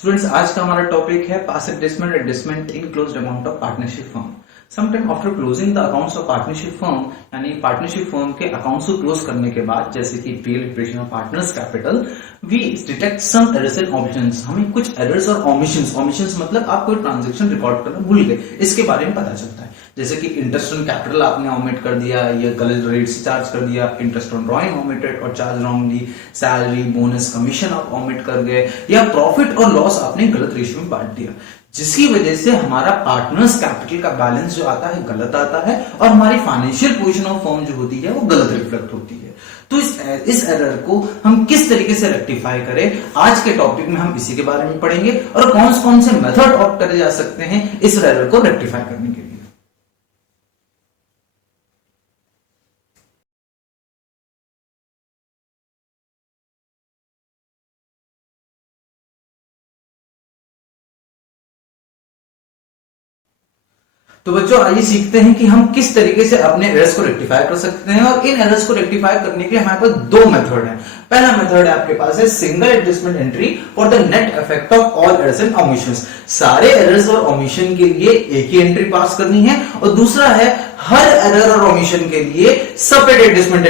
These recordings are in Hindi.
स्टूडेंट्स, आज का हमारा टॉपिक है past adjustment in closed amount of partnership firm. Sometime after closing the accounts of partnership firm, यानी पार्टनरशिप फर्म के अकाउंट्स को क्लोज करने के बाद, जैसे कि PL liberation of partners capital, we detect some errors and omissions. हमें कुछ एरर्स और ओमिशंस मतलब आप कोई ट्रांजैक्शन रिकॉर्ड करना भूल गए, इसके बारे में पता चलता है। जैसे कि इंटरेस्ट ऑन कैपिटल आपने ओमिट कर दिया, या गलत रेट से चार्ज कर दिया, इंटरेस्ट ऑन ड्रॉइंग ओमिटेड और charge wrongly, salary bonus commission आप ओमिट कर गए, या प्रॉफिट और लॉस आपने गलत रेशियो में बांट दिया, जिसकी वजह से हमारा पार्टनर्स कैपिटल का बैलेंस जो आता है गलत आता है और हमारी फाइनेंशियल पोजीशन ऑफ फर्म जो होती है वो गलत रिफ्लेक्ट होती है। तो इस एरर को हम किस तरीके से रेक्टिफाई करें, आज के टॉपिक में हम इसी के बारे में पढ़ेंगे और कौन कौन से मेथड ऑप्ट करे जा सकते हैं इस एरर को रेक्टिफाई करने के लिए। तो बच्चों, आइए सीखते हैं कि हम किस तरीके से अपने एरर्स को रेक्टिफाई कर सकते हैं। और इन एरर्स को रेक्टिफाई करने के लिए हमारे पास दो मेथड हैं। पहला मेथड है आपके पास है single adjustment entry for the net effect of all errors and omissions. सारे एरर्स और ओमिशन के लिए एक ही एंट्री पास करनी है। और दूसरा है हर एरर और ओमिशन के लिए separate adjustment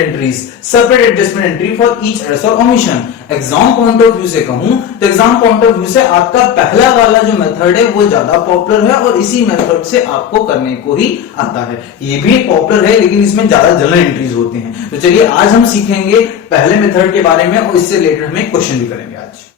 entry for each error और omission. Exam point of view से कहूं तो एग्जाम पॉइंट ऑफ व्यू से आपका पहला वाला जो मेथड है वो ज्यादा पॉपुलर है और इसी मेथड से आपको करने को ही आता है। ये भी पॉपुलर है लेकिन इसमें ज्यादा जनरल एंट्रीज होती हैं। तो चलिए आज हम सीखेंगे पहले मेथड के बारे में और इससे रिलेटेड हमें क्वेश्चन भी करेंगे आज।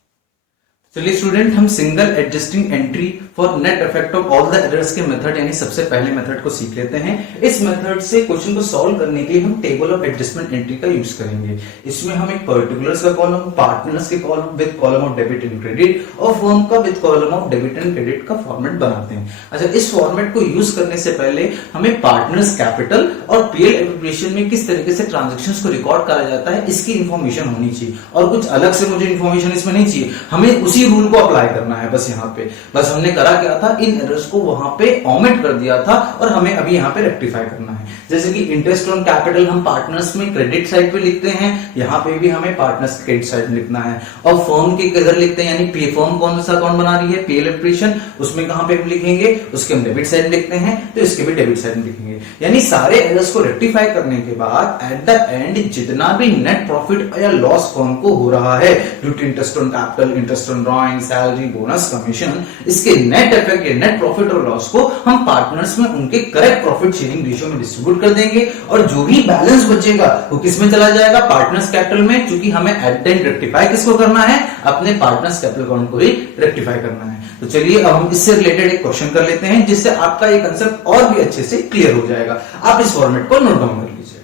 चलिए स्टूडेंट, हम single adjusting entry for net effect of all the errors के मेथड यानी सबसे पहले मेथड को सीख लेते हैं। इस मेथड से क्वेश्चन को सॉल्व करने के लिए हम टेबल ऑफ एडजस्टमेंट एंट्री का यूज करेंगे। इसमें हम एक पर्टिकुलर्स का कॉलम, पार्टनर्स के column with column of debit and credit और फर्म का with column of debit and credit का फॉर्मेट बनाते हैं। अच्छा, इस फॉर्मेट को यूज करने से पहले हमें पार्टनर्स कैपिटल और पीएल एप्रोप्रिएशन में किस तरीके से ट्रांजेक्शंस को रिकॉर्ड करा जाता है इसकी इंफॉर्मेशन होनी चाहिए और कुछ अलग से मुझे इंफॉर्मेशन इसमें नहीं चाहिए। हमें उसी रूल को अप्लाई करना है। बस यहाँ पे हमने करा क्या था, इन एरर्स को वहां पे ओमिट कर दिया था और हमें अभी यहाँ पे रेक्टिफाई करना है। जैसे कि इंटरेस्ट ऑन कैपिटल हम पार्टनर्स में क्रेडिट साइड पे लिखते हैं, यहाँ पे भी हमें पार्टनर्स क्रेडिट साइड में लिखना है। और फर्म के किधर लिखते हैं, यानी फर्म कौन सा अकाउंट बना रही है, पीएल एप्रोप्रिएशन, उसमें कहां पे हम लिखेंगे, उसके हम डेबिट साइड में लिखते हैं तो इसके भी डेबिट साइड में लिखेंगे। यानी सारे एरर्स को रेक्टिफाई करने के बाद एट द एंड जितना भी नेट प्रॉफिट या लॉस फर्म को हो रहा है due to interest on capital, interest on drawing, salary, bonus, commission, इसके नेट इफेक्ट या नेट प्रॉफिट और लॉस को हम पार्टनर्स में उनके करेक्ट प्रॉफिट शेयरिंग रेशियो में डिस्ट्रीब्यूट कर देंगे और जो भी बैलेंस बचेगा वो किसमें चला जाएगा, पार्टनर्स कैपिटल में। क्योंकि हमें एट द एंड रेक्टिफाई किसको करना है, अपने पार्टनर्स कैपिटल अकाउंट को ही रेक्टिफाई करना है। तो चलिए अब हम इससे रिलेटेड एक क्वेश्चन कर लेते हैं जिससे आपका ये कंसेप्ट और भी अच्छे से क्लियर हो जाएगा। आप इस फॉर्मेट को नोट डाउन कर लीजिए।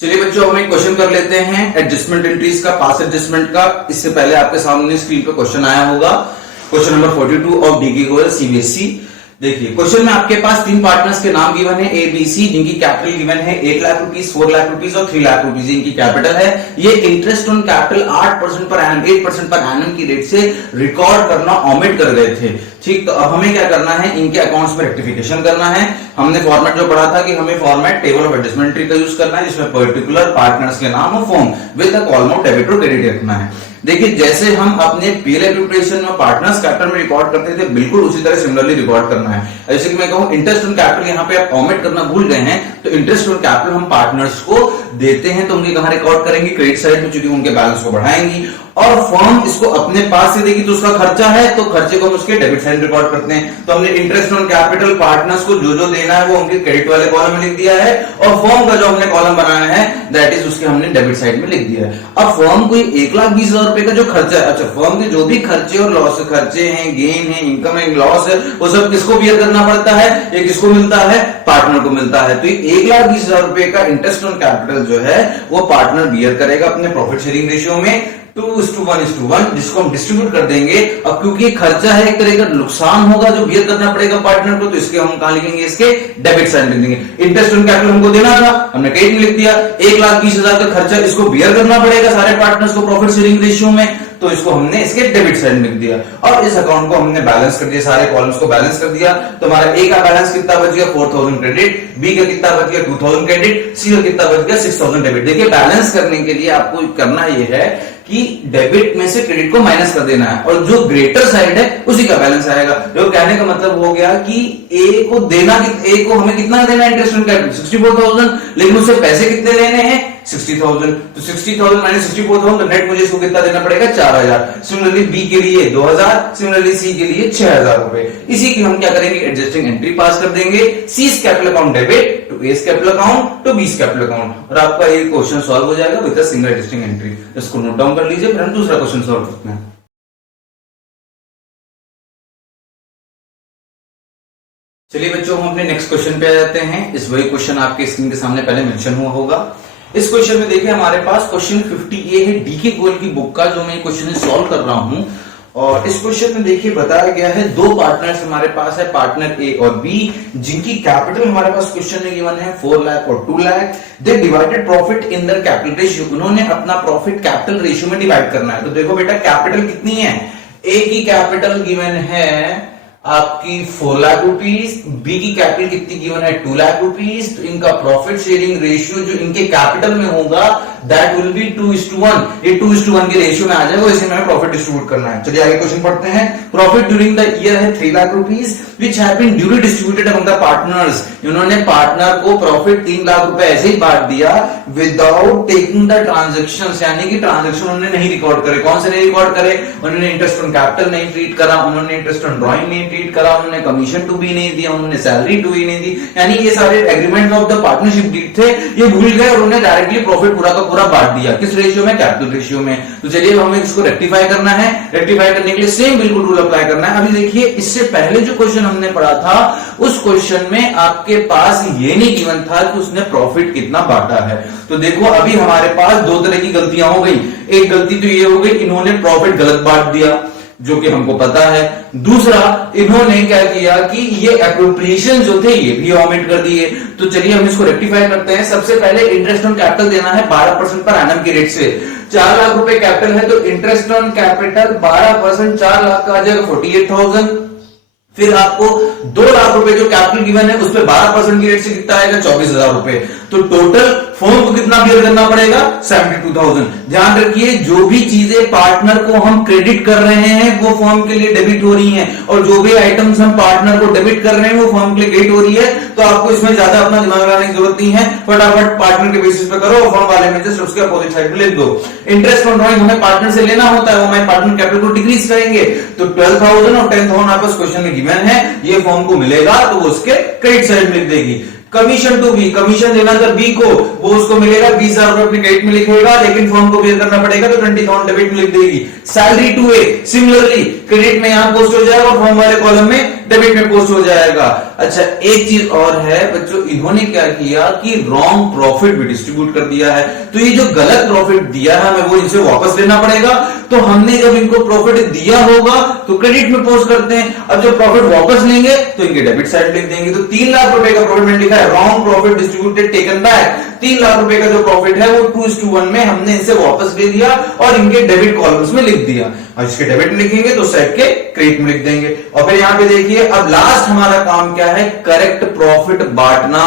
चलिए बच्चों, हम एक क्वेश्चन कर लेते हैं एडजस्टमेंट एंट्रीज का, पास एडजस्टमेंट का। इससे पहले आपके सामने स्क्रीन पे क्वेश्चन आया होगा, question number 42 of DK Goyal CBSE. देखिए क्वेश्चन में आपके पास तीन पार्टनर्स के नाम गिवन है ए बी सी, जिनकी कैपिटल गिवन है 1 लाख रुपीज, 4 लाख रुपीज और 3 लाख रुपीज इनकी कैपिटल है। ये interest on capital 8% per annum, 8% per annum की रेट से रिकॉर्ड करना ओमिट कर रहे थे। ठीक, तो अब हमें क्या करना है, इनके अकाउंट्स में रेक्टिफिकेशन करना है। हमने फॉर्मेट जो पढ़ा था कि हमें format table of adjustment entry का यूज करना है, जिसमें पर्टिकुलर पार्टनर्स के नाम और form with the column of debit और क्रेडिट रखना है। देखिए जैसे हम अपने पीएल एप्रोप्रिएशन में पार्टनर्स कैपिटल में रिकॉर्ड करते थे, बिल्कुल उसी तरह सिमिलरली रिकॉर्ड करना है। जैसे कि मैं कहूं इंटरेस्ट ऑन कैपिटल यहाँ पे आप ओमिट करना भूल गए हैं, तो इंटरेस्ट ऑन कैपिटल हम पार्टनर्स को देते हैं तो उनके कहां रिकॉर्ड करेंगे, क्रेडिट साइड में, चूंकि उनके बैलेंस को बढ़ाएंगी। और फर्म इसको अपने पास से देगी तो उसका खर्चा है, तो खर्चे को हम उसके डेबिट साइड रिकॉर्ड करते हैं। तो हमने इंटरेस्ट ऑन कैपिटल पार्टनर्स को जो जो देना है वो उनके क्रेडिट वाले कॉलम में लिख दिया है और फर्म का जो हमने कॉलम बनाया है दैट इज उसके हमने डेबिट साइड में लिख दिया है। अब फर्म को 1,20,000 रुपए का जो खर्चा है, अच्छा फर्म के जो भी खर्चे और लॉस, खर्चे हैं, गेन है, इनकम है, लॉस है, वो सब किसको बियर करना पड़ता है, ये किसको मिलता है, पार्टनर को मिलता है। तो 1,20,000 रुपए का इंटरेस्ट ऑन कैपिटल जो है वो पार्टनर बियर करेगा अपने प्रॉफिट शेयरिंग रेशियो में। 2:1:1, जिसको हम डिस्ट्रीब्यूट कर देंगे। अब क्योंकि खर्चा है, एक तरह का नुकसान होगा जो बियर करना पड़ेगा पार्टनर को, तो इसके हम कहां लिखेंगे, इसके डेबिट साइड लिख देंगे। इंटरेस्ट ऑन कैपिटल हमको देना था, हमने क्रेडिट में लिख दिया। 1,20,000 का खर्चा इसको बियर करना पड़ेगा सारे पार्टनर्स को प्रॉफिट शेयरिंग रेशियो में, तो इसको हमने इसके डेबिट साइड में लिख दिया। और इस अकाउंट को हमने बैलेंस कर दिया, सारे कॉलम्स को बैलेंस कर दिया। तो हमारा ए का बैलेंस कितना बच गया, 4,000 क्रेडिट, बी का कितना बच गया, 2,000 क्रेडिट, सी का कितना बच गया, 6,000 डेबिट। देखिए बैलेंस करने के लिए आपको करना यह है कि डेबिट में से क्रेडिट को माइनस कर देना है, और जो ग्रेटर साइड है उसी का बैलेंस आएगा। जो कहने का मतलब हो गया कि ए को देना, ए को हमें कितना देना है इंटरेस्ट ऑन कैपिटल, 64,000, लेकिन उससे पैसे कितने लेने हैं, 60,000। तो 60,000 माइनस 64,000, तो नेट मुझे इसको कितना देना पड़ेगा, 4,000। सिमिलरली बी के लिए 2,000, सिमिलरली सी के लिए 6,000 रुपए। इसी की हम क्या करेंगे, एडजस्टिंग एंट्री पास कर देंगे। C's capital account debit to S capital account to B's capital account, और आपका ये क्वेश्चन सॉल्व हो जाएगा with a single adjusting entry. इसको नोट डाउन कर लीजिए, फिर हम दूसरा क्वेश्चन सॉल्व करते हैं। चलिए बच्चों, हम अपने नेक्स्ट क्वेश्चन पे आ जाते हैं। इस वही क्वेश्चन आपके स्क्रीन के सामने पहले मेंशन हुआ होगा। इस क्वेश्चन में देखिए हमारे पास क्वेश्चन 50A है डीके गोयल की बुक का, जो मैं क्वेश्चन सॉल्व कर रहा हूं। और इस क्वेश्चन में देखिए बताया गया है, दो पार्टनर्स हमारे पास है, पार्टनर ए और बी, जिनकी कैपिटल हमारे पास क्वेश्चन में गिवन है 4 लाख और 2 lakh. They divided profit in their capital ratio, उन्होंने अपना प्रॉफिट कैपिटल रेशियो में डिवाइड करना है। तो देखो बेटा, कैपिटल कितनी है, ए की कैपिटल गिवन है आपकी 4 लाख रुपीस, बी की कैपिटल कितनी गिवन है 2 लाख रुपीस। तो इनका प्रॉफिट शेयरिंग रेशियो जो इनके कैपिटल में होगा दैट विल बी 2:1। ये 2:1 के रेशियो में आ जाएगा, इसे हमें प्रॉफिट डिस्ट्रीब्यूट करना है। चलिए आगे क्वेश्चन पढ़ते हैं। प्रॉफिट ड्यूरिंग द ईयर है 3 lakh rupees which have been duly distributed among the partners. इन्होंने पार्टनर को प्रॉफिट 3 लाख रुपए ऐसे ही बांट दिया विदाउट टेकिंग द ट्रांजेक्शन, यानी कि ट्रांजेक्शन उन्होंने नहीं रिकॉर्ड करे। कौन से नहीं रिकॉर्ड करे, उन्होंने इंटरेस्ट ऑन कैपिटल नहीं ट्रीट करा, उन्होंने इंटरेस्ट ऑन ड्रॉइंग नहीं ट्रीट करा, उन्होंने कमीशन टू बी नहीं दिया, उन्होंने सैलरी टू बी नहीं दी। यानी ये सारे agreement of the partnership deed थे, ये भूल गए और उन्हें डायरेक्टली प्रॉफिट पूरा का पूरा बांट दिया। किस रेशियो में, कैपिटल रेशियो में। तो चलिए हमें इसको रेक्टिफाई करना है। रेक्टिफाई करने के लिए सेम बिल्कुल रूल अप्लाई करना है। अभी देखिए, इससे पहले जो क्वेश्चन हमने पढ़ा था उस क्वेश्चन में आपके पास ये नहीं गिवन था कि उसने प्रॉफिट कितना बांटा है। तो देखो अभी हमारे पास दो तरह की गलतियां हो गई। एक गलती तो ये हो गई, इन्होंने प्रॉफिट गलत बांट दिया, जो कि हमको पता है। दूसरा, इन्होंने क्या किया कि ये एप्रोप्रिएशन जो थे ये भी ऑमिट कर दिए। तो चलिए हम इसको रेक्टिफाई करते हैं। सबसे पहले इंटरेस्ट ऑन कैपिटल देना है 12% पर एनम की रेट से। 4 लाख रुपए कैपिटल है, तो इंटरेस्ट ऑन कैपिटल 12%, 4 लाख का आ जाएगा 48,000। फिर आपको 2 लाख रुपए जो कैपिटल गिवन है उस पर 12% की रेट से कितना आएगा, 24,000 रुपए। तो टोटल फर्म को कितना बियर करना पड़ेगा, 72,000। ध्यान रखिए, जो भी चीजें पार्टनर को हम क्रेडिट कर रहे हैं वो फर्म के लिए डेबिट हो रही हैं, और जो भी आइटम्स हम पार्टनर को डेबिट कर रहे हैं वो फर्म के लिए क्रेडिट हो रही है। तो आपको इसमें ज्यादा अपना दिमाग लगाने की जरूरत नहीं है, फटाफट पार्टनर के बेसिस पे करो और फर्म वाले में जस्ट उसके अपोजिट साइड में लिख दो। इंटरेस्ट ऑन ड्रॉइंग हमें पार्टनर से लेना होता है, वो हमारे पार्टनर कैपिटल को डिक्रीज करेंगे। तो 12,000 और 10,000 आपस क्वेश्चन में गिवन है, ये फर्म को मिलेगा तो वो उसके क्रेडिट साइड में लिख देगी। कमीशन टू बी, कमीशन देना था बी को, वो उसको मिलेगा 20,000 रुपए अपने क्रेडिट में लिखेगा, लेकिन फर्म को बेयर करना पड़ेगा तो 20,000 डेबिट में लिख देगी। Salary to A, similarly credit में यहां पोस्ट हो जाएगा और फर्म वाले कॉलम में डेबिट में पोस्ट हो जाएगा। अच्छा, एक चीज और है बच्चों, इन्होंने क्या किया कि रॉन्ग प्रॉफिट भी डिस्ट्रीब्यूट कर दिया है। तो ये जो गलत प्रॉफिट दिया है हमें वो इनसे वापस लेना पड़ेगा। तो हमने जब इनको प्रॉफिट दिया होगा तो क्रेडिट में पोस्ट करते हैं, अब जब प्रॉफिट वापस लेंगे तो इनके डेबिट साइड लिख देंगे। तो 3 लाख रुपए का प्रॉफिट में लिखा है wrong profit distributed taken back. 3 lakh रुपए का जो प्रॉफिट है वो 2:1 में हमने इनसे वापस ले लिया और इनके डेबिट कॉलम्स में लिख दिया। और इसके डेबिट में लिखेंगे तो साइड के क्रेडिट में लिख देंगे। और फिर यहां पे देखिए, अब लास्ट हमारा काम क्या है, करेक्ट प्रॉफिट बांटना।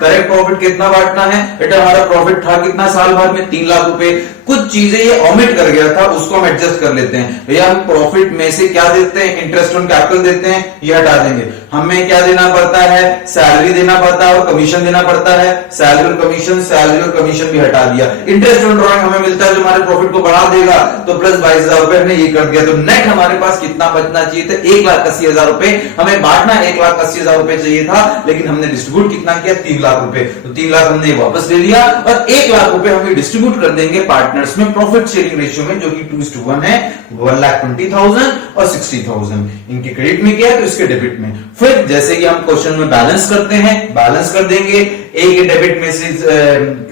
करेक्ट प्रॉफिट कितना बांटना है बेटा, हमारा प्रॉफिट था कितना साल भर में, 3 लाख रुपए। कुछ चीजें ये ऑमिट कर गया था, उसको हम एडजस्ट कर लेते हैं। भैया हम प्रॉफिट में से क्या देते हैं, इंटरेस्ट ऑन कैपिटल देते हैं, ये हटा देंगे। हमें क्या देना पड़ता है, सैलरी देना पड़ता है और कमीशन देना पड़ता है। सैलरी और कमीशन भी हटा दिया। इंटरेस्ट ऑन ड्रॉइंग हमें मिलता है जो हमारे प्रॉफिट को बढ़ा देगा, तो प्लस 22,000 रुपए हमने ये कर दिया। तो नेट हमारे पास कितना बचना चाहिए था, 1,80,000 रुपए। हमें बांटना 1,80,000 रुपए चाहिए था, लेकिन हमने डिस्ट्रीब्यूट कितना किया, 3 लाख रुपए। तो 3 लाख हमने वापस ले लिया और 1 लाख रुपए हमें डिस्ट्रीब्यूट कर देंगे पार्टनर्स में प्रॉफिट शेयरिंग रेशियो में, जो कि 2:1 है। 1,20,000 और 60,000 इनके क्रेडिट में किया तो इसके डेबिट में। फिर जैसे कि हम क्वेश्चन में बैलेंस करते हैं, बैलेंस कर देंगे। ए के डेबिट में से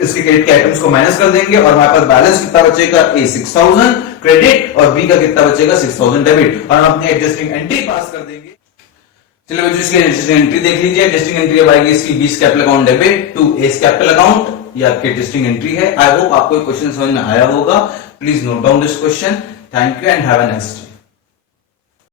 इसके क्रेडिट के आइटम्स को माइनस कर देंगे और हमारे पास बैलेंस कितना बचेगा, ए 6000 क्रेडिट और बी का कितना बचेगा, 6000 डेबिट, और हम अपनी एडजस्टिंग एंट्री पास कर देंगे। चलिए बच्चों इसकी एडजस्टिंग एंट्री देख लीजिए। एडजस्टिंग एंट्री अब आएगी इसकी B's capital account debit to S capital account, ये आपकी एडजस्टिंग एंट्री है। आई होप आपको क्वेश्चन समझ में आया होगा। Please note down this question. Thank you and have a nice day.